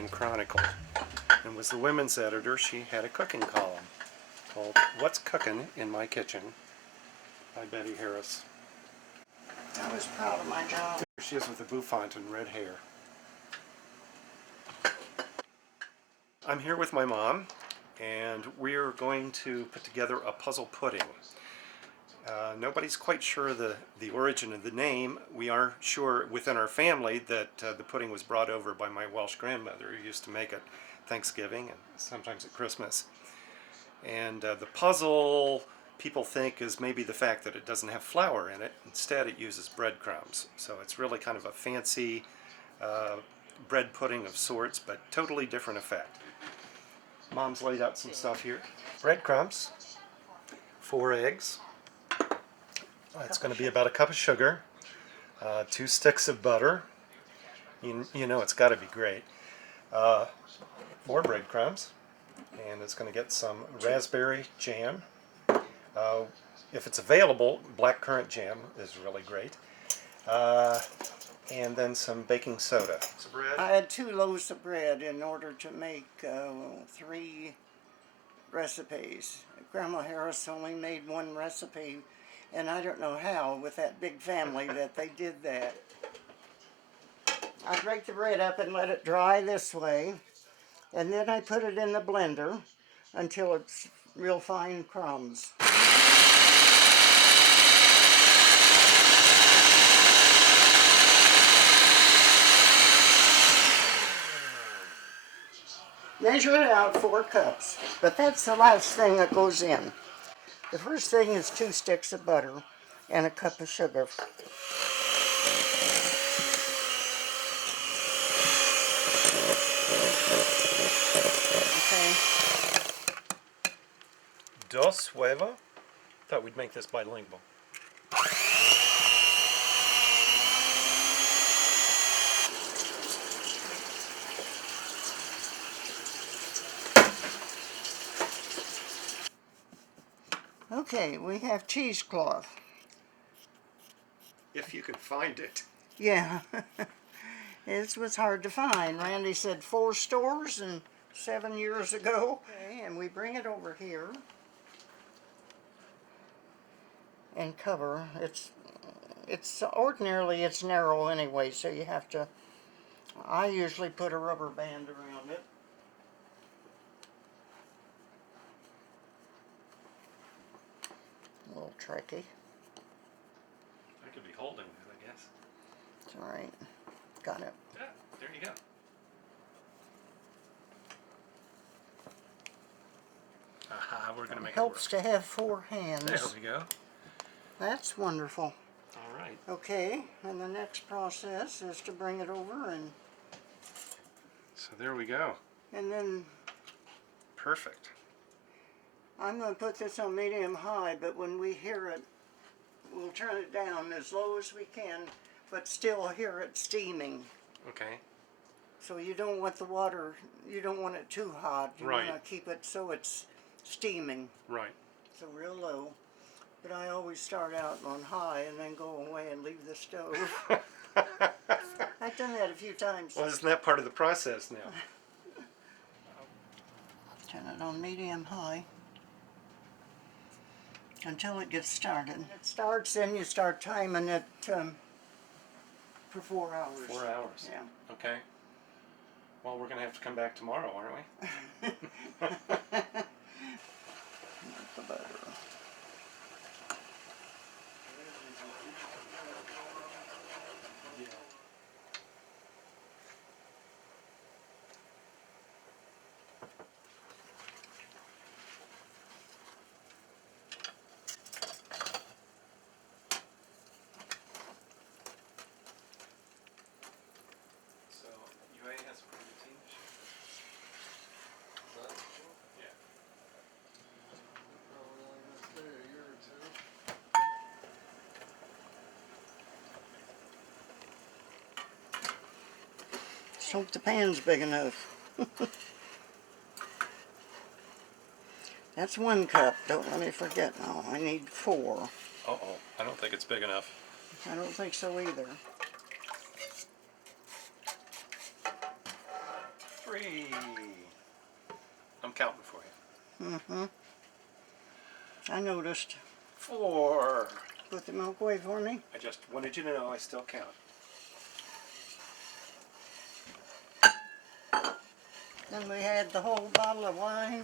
Marion Chronicle and was the women's editor. She had a cooking column called What's Cookin' in My Kitchen by Betty Harris. I was proud of my job. Here she is with a bouffant and red hair. I'm here with my mom, and we're going to put together a puzzle pudding. Nobody's quite sure the origin of the name. We are sure within our family that the pudding was brought over by my Welsh grandmother, who used to make it Thanksgiving and sometimes at Christmas. And the puzzle, people think, is maybe the fact that it doesn't have flour in it. Instead, it uses breadcrumbs. So it's really kind of a fancy bread pudding of sorts, but totally different effect. Mom's laid out some stuff here. Breadcrumbs, 4 eggs. It's going to be about a cup of sugar, 2 sticks of butter. You know it's got to be great. 4 breadcrumbs, and it's going to get some raspberry jam. If it's available, blackcurrant jam is really great. And then some baking soda. Some bread. I had 2 loaves of bread in order to make 3 recipes. Grandma Harris only made 1 recipe, and I don't know how, with that big family, that they did that. I break the bread up and let it dry this way, and then I put it in the blender until it's real fine crumbs. Measure it out 4 cups, but that's the last thing that goes in. The first thing is 2 sticks of butter and a cup of sugar. Okay. 2 huevos. Thought we'd make this bilingual. Okay, we have cheesecloth. If you can find it. Yeah, it was hard to find. Randy said 4 stores and 7 years ago. Okay, and we bring it over here and cover. It's ordinarily it's narrow anyway, so you have to. I usually put a rubber band around it. A little tricky. I could be holding it, I guess. It's all right. Got it. Yeah, there you go. Aha, we're going to make Helps it work. to have 4 hands. There we go. That's wonderful. All right. Okay, and the next process is to bring it over and So there we go. then Perfect. I'm going to put this on medium high, but when we hear it, we'll turn it down as low as we can, but still hear it steaming. Okay. So you don't want the water, you don't want it too hot. You Right. want to keep it so it's steaming. Right. So real low. But I always start out on high and then go away and leave the stove. I've done that a few times. Well, isn't that part of the process now? Turn it on medium high until it gets started. It starts, then you start timing it for 4 hours. 4 hours. Yeah. Okay. Well, we're going to have to come back tomorrow, aren't we? The butter. So, UA has a pretty good team this year. Yeah. Just hope the pan's big enough. That's 1 cup. Don't let me forget now. I need 4. Uh-oh. I don't think it's big enough. I don't think so either. 3. I'm counting for you. Mm-hmm. I noticed. 4. Put the milk away for me. I just wanted you to know I still count. Then we had the whole bottle of wine.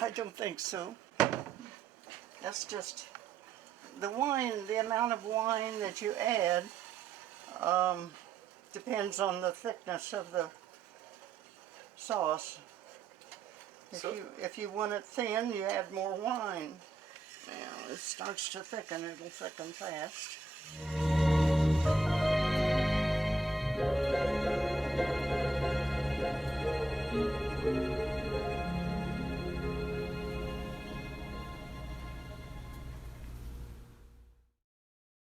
I don't think so. That's just the wine, the amount of wine that you add depends on the thickness of the sauce. If you want it thin, you add more wine. Now it starts to thicken, it'll thicken fast.